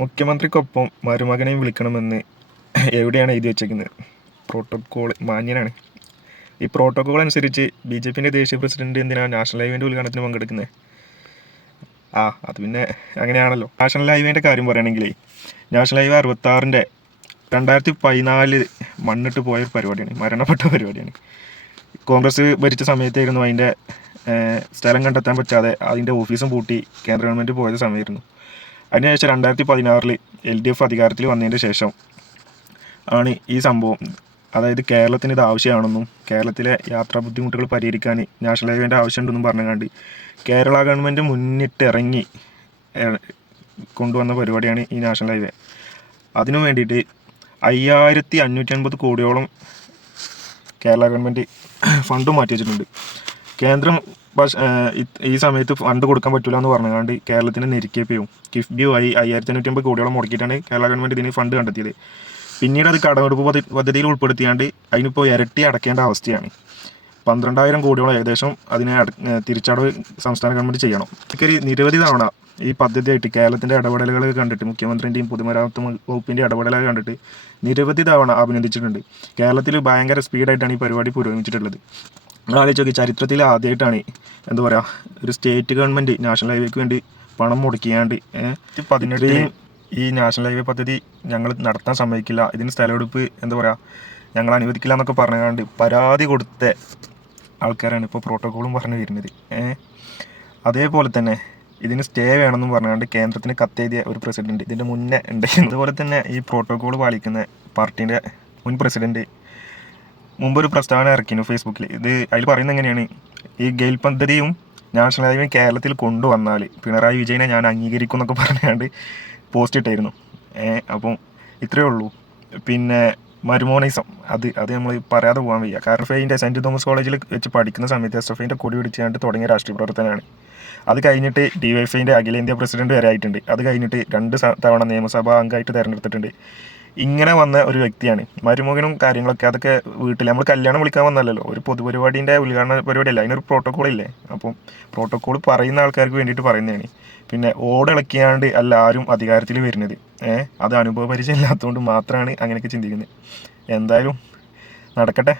മുഖ്യമന്ത്രിക്കൊപ്പം മരുമകനെയും വിളിക്കണമെന്ന് എവിടെയാണ് എഴുതി വച്ചേക്കുന്നത്? പ്രോട്ടോക്കോൾ മാന്യനാണ്. ഈ പ്രോട്ടോക്കോൾ അനുസരിച്ച് BJP ദേശീയ പ്രസിഡന്റ് എന്തിനാണ് നാഷണൽ ഹൈവേൻ്റെ ഉദ്ഘാടനത്തിന് പങ്കെടുക്കുന്നത്? അത് പിന്നെ അങ്ങനെയാണല്ലോ. നാഷണൽ ഹൈവേൻ്റെ കാര്യം പറയുകയാണെങ്കിൽ നാഷണൽ ഹൈവേ 66 2014 മണ്ണിട്ട് പോയ ഒരു പരിപാടിയാണ്, മരണപ്പെട്ട പരിപാടിയാണ്. കോൺഗ്രസ് ഭരിച്ച സമയത്തായിരുന്നു അതിൻ്റെ സ്ഥലം കണ്ടെത്താൻ പറ്റാതെ അതിൻ്റെ ഓഫീസും പൂട്ടി കേന്ദ്ര ഗവൺമെൻറ് പോയ സമയമായിരുന്നു. അതിനുശേഷം 2016 LDF അധികാരത്തിൽ വന്നതിന് ശേഷം ആണ് ഈ സംഭവം, അതായത് കേരളത്തിന് ഇത് ആവശ്യമാണെന്നും കേരളത്തിലെ യാത്രാ ബുദ്ധിമുട്ടുകൾ പരിഹരിക്കാൻ നാഷണൽ ഹൈവേൻ്റെ ആവശ്യമുണ്ടെന്നും പറഞ്ഞുകൊണ്ട് കേരള ഗവൺമെൻറ് മുന്നിട്ട് ഇറങ്ങി കൊണ്ടുവന്ന പരിപാടിയാണ് ഈ നാഷണൽ ഹൈവേ. അതിനു വേണ്ടിയിട്ട് 5550 കോടിയോളം കേരള ഗവൺമെൻറ് ഫണ്ട് മാറ്റി വെച്ചിട്ടുണ്ട്. കേന്ദ്രം ഈ സമയത്ത് ഫണ്ട് കൊടുക്കാൻ പറ്റില്ല എന്ന് പറഞ്ഞുകൊണ്ട് കേരളത്തിന് നെരുക്കിയപ്പോഴും കിഫ്ബി ആയി 5550 കോടിയോളം മുടക്കിയിട്ടാണ് കേരള ഗവൺമെൻറ് ഇതിന് ഫണ്ട് കണ്ടെത്തിയത്. പിന്നീട് അത് കടമെടുപ്പ് പദ്ധതിയിൽ ഉൾപ്പെടുത്തിയാണ്ട് അതിനിപ്പോൾ ഇരട്ടി അടയ്ക്കേണ്ട അവസ്ഥയാണ്. 12,000 കോടിയോളം ഏകദേശം അതിനെ തിരിച്ചടവ് സംസ്ഥാന ഗവൺമെൻറ് ചെയ്യണം. നിരവധി തവണ ഈ പദ്ധതിയായിട്ട് കേരളത്തിൻ്റെ ഇടപെടലുകൾ കണ്ടിട്ട്, മുഖ്യമന്ത്രിൻ്റെയും പൊതുമരാമത്ത് വകുപ്പിൻ്റെ ഇടപെടലുകൾ കണ്ടിട്ട് നിരവധി തവണ അഭിനന്ദിച്ചിട്ടുണ്ട്. കേരളത്തിൽ ഭയങ്കര സ്പീഡായിട്ടാണ് ഈ പരിപാടി പുരോഗമിച്ചിട്ടുള്ളത്. ആലോചിച്ച് നോക്കി, ചരിത്രത്തിൽ ആദ്യമായിട്ടാണ് എന്താ പറയുക, ഒരു സ്റ്റേറ്റ് ഗവൺമെൻറ് നാഷണൽ ഹൈവേക്ക് വേണ്ടി പണം മുടക്കിയാണ്ട് 2018 ഈ നാഷണൽ ഹൈവേ പദ്ധതി ഞങ്ങൾ നടത്താൻ സമ്മതിക്കില്ല, ഇതിന് സ്ഥലമെടുപ്പ് എന്താ പറയുക ഞങ്ങൾ അനുവദിക്കില്ല എന്നൊക്കെ പറഞ്ഞുകൊണ്ട് പരാതി കൊടുത്ത ആൾക്കാരാണ് ഇപ്പോൾ പ്രോട്ടോക്കോളും പറഞ്ഞു വരുന്നത്. അതേപോലെ തന്നെ ഇതിന് സ്റ്റേ വേണമെന്നും പറഞ്ഞുകൊണ്ട് കേന്ദ്രത്തിന് കത്തെഴുതിയ ഒരു പ്രസിഡന്റ് ഇതിൻ്റെ മുന്നേ ഉണ്ടായിരുന്നു. അതുപോലെ തന്നെ ഈ പ്രോട്ടോക്കോൾ പാലിക്കുന്ന പാർട്ടീൻ്റെ മുൻ പ്രസിഡന്റ് മുമ്പൊരു പ്രസ്താവന ഇറക്കിയിരുന്നു ഫേസ്ബുക്കിൽ. അതിൽ പറയുന്നത് എങ്ങനെയാണ്, ഈ ഗെയിൽ പദ്ധതിയും നാഷണൽ ഹൈവേ കേരളത്തിൽ കൊണ്ടുവന്നാൽ പിണറായി വിജയനെ ഞാൻ അംഗീകരിക്കും എന്നൊക്കെ പറഞ്ഞുകൊണ്ട് പോസ്റ്റ് ഇട്ടായിരുന്നു. അപ്പം ഇത്രയേ ഉള്ളൂ. പിന്നെ മരുമോണിസം അത് നമ്മൾ പറയാതെ പോകാൻ വയ്യ. കാരണം SFIൻ്റെ സെൻറ്റ് തോമസ് കോളേജിൽ വെച്ച് പഠിക്കുന്ന സമയത്ത് SFIൻ്റെ കൊടി പിടിച്ചുകൊണ്ട് തുടങ്ങിയ രാഷ്ട്രീയ പ്രവർത്തനമാണ്. അത് കഴിഞ്ഞിട്ട് DYFIൻ്റെ അഖിലേന്ത്യാ പ്രസിഡന്റ് വരെ ആയിട്ടുണ്ട്. അത് കഴിഞ്ഞിട്ട് 2 തവണ നിയമസഭാ അംഗമായിട്ട് തിരഞ്ഞെടുത്തിട്ടുണ്ട്. ഇങ്ങനെ വന്ന ഒരു വ്യക്തിയാണ്. മരുമകനും കാര്യങ്ങളൊക്കെ അതൊക്കെ വീട്ടിൽ നമ്മൾ കല്യാണം വിളിക്കാൻ വന്നല്ലോ, ഒരു പൊതുപരിപാടിൻ്റെ ഉദ്ഘാടന പരിപാടിയല്ല, അതിനൊരു പ്രോട്ടോക്കോളില്ലേ. അപ്പം പ്രോട്ടോക്കോൾ പറയുന്ന ആൾക്കാർക്ക് വേണ്ടിയിട്ട് പറയുന്നതാണ്. പിന്നെ ഓടിളക്കിയാണ്ട് അല്ല ആരും അധികാരത്തിൽ വരുന്നത്. അത് അനുഭവ പരിചയം ഇല്ലാത്തതുകൊണ്ട് മാത്രമാണ് അങ്ങനെയൊക്കെ ചിന്തിക്കുന്നത്. എന്തായാലും നടക്കട്ടെ.